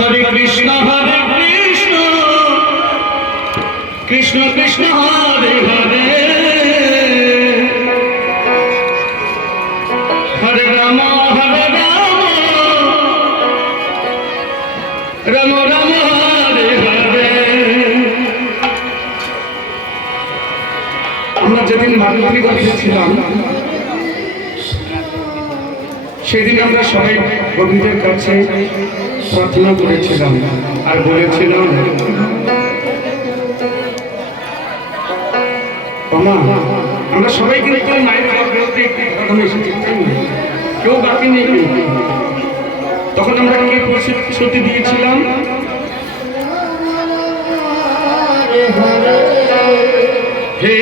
হরে কৃষ্ণ হরে কৃষ্ণ। কৃষ্ণ কৃষ্ণ, হরে হরে। হরে রাম হরে রাম। রাম রাম, হরে হরে। আমরা যেদিন মাতৃ ছিলাম সেদিন আমরা সবাই গোবিন্দের কাছে প্রার্থনা করেছিলাম, আর বলেছিলাম আমরা সবাই কিন্তু মায়ের একটি প্রথমে কেউ বাকি নেই। তখন আমরা কি প্রতিশ্রুতি দিয়েছিলাম? হে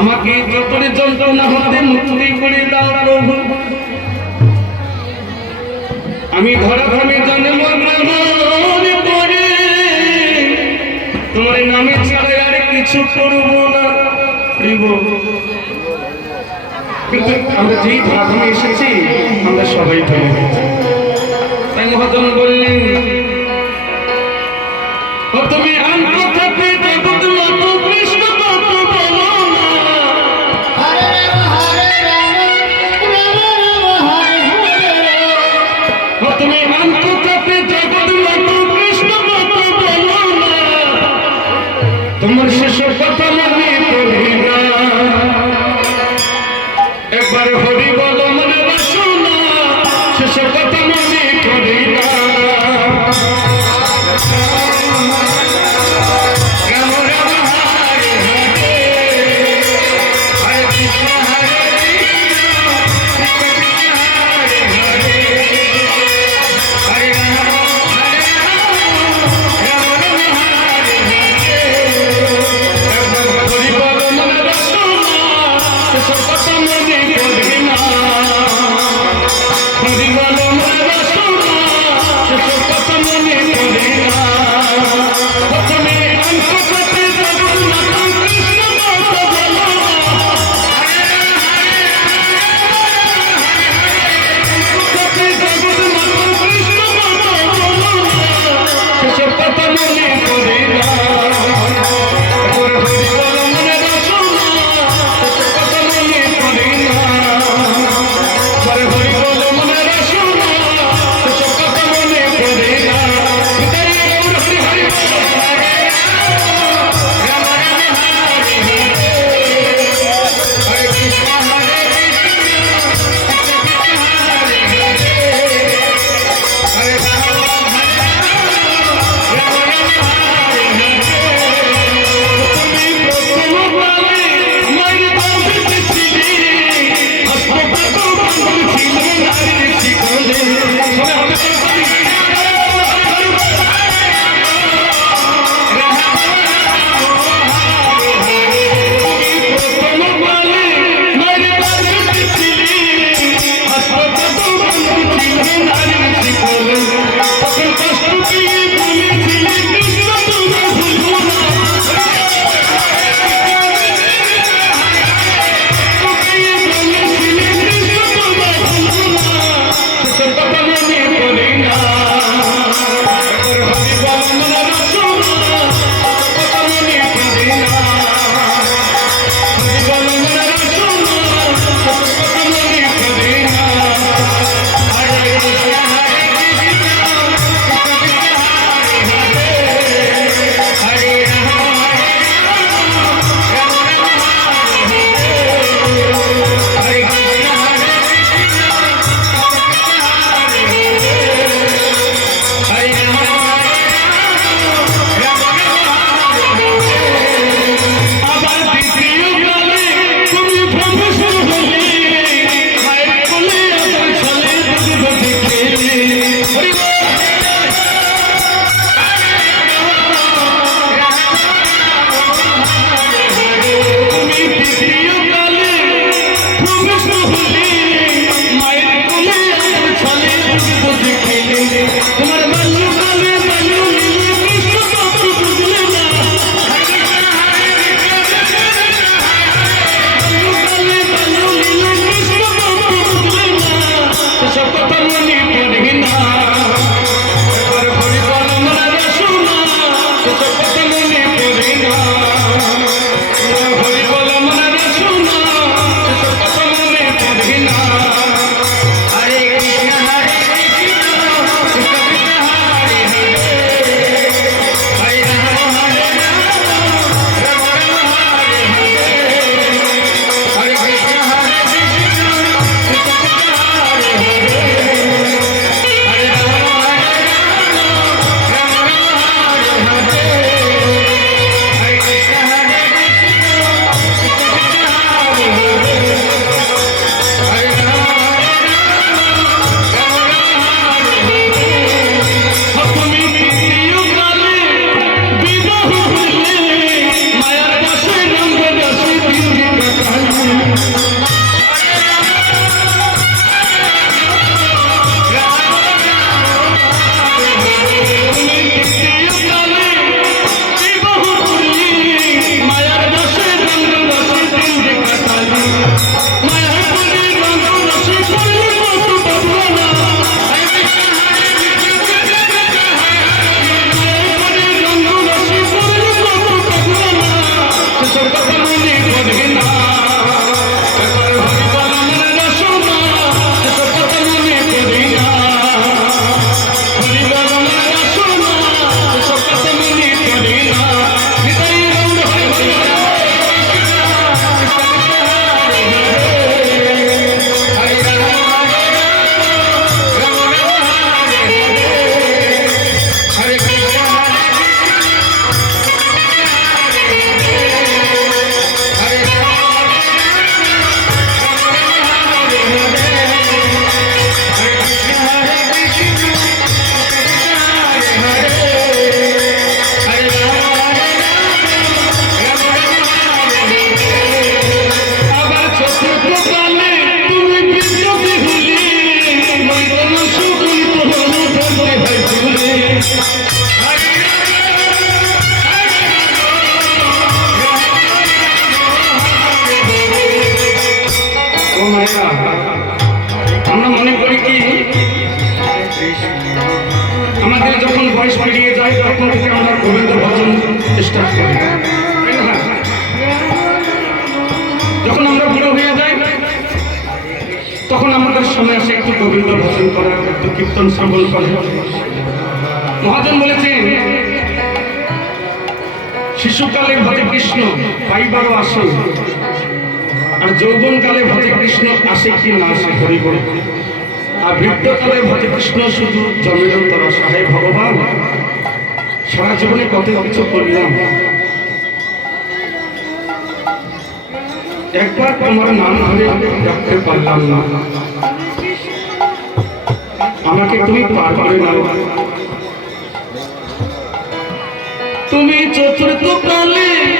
আমাকে যতরে যন্ত্রণা হতে মুক্তি করে দাও প্রভু আমি ধরা ধামে জন্ম করে। তোমার নামে ছাড়া আর কিছু করব না। কিন্তু আমরা যেই ধরা এসেছি, আমরা সবাই ফেলে গেছি। তাই মহাজন বললেন তুমি শেষ কথা আমরা মনে করি কি? আমাদের যখন বয়স পেরিয়ে যায়, তখন থেকে আমরা গোবিন্দ ভজন স্টার্ট করি? যখন আমরা বুড়ো হয়ে যাই, তখন আমাদের সময় আসে একটু গোবিন্দ ভজন করা একটু কীর্তন শ্রবণ করা মহাজন বলেছেন, শিশুকালে ভজে কৃষ্ণ পাইবারও আসে আর যৌবনকালে ভজে কৃষ্ণ আসে কি না আসে হরি বল আর বৃদ্ধকালে ভজে কৃষ্ণ শুধু জমির তারা সাহে ভগবান। সারা জীবনে কত কিছু করলাম। একবার তোমার নাম ধরে রাখতে পারলাম না। আমাকে তুমি পার করে নাও। তুমি চতুর্থ কালে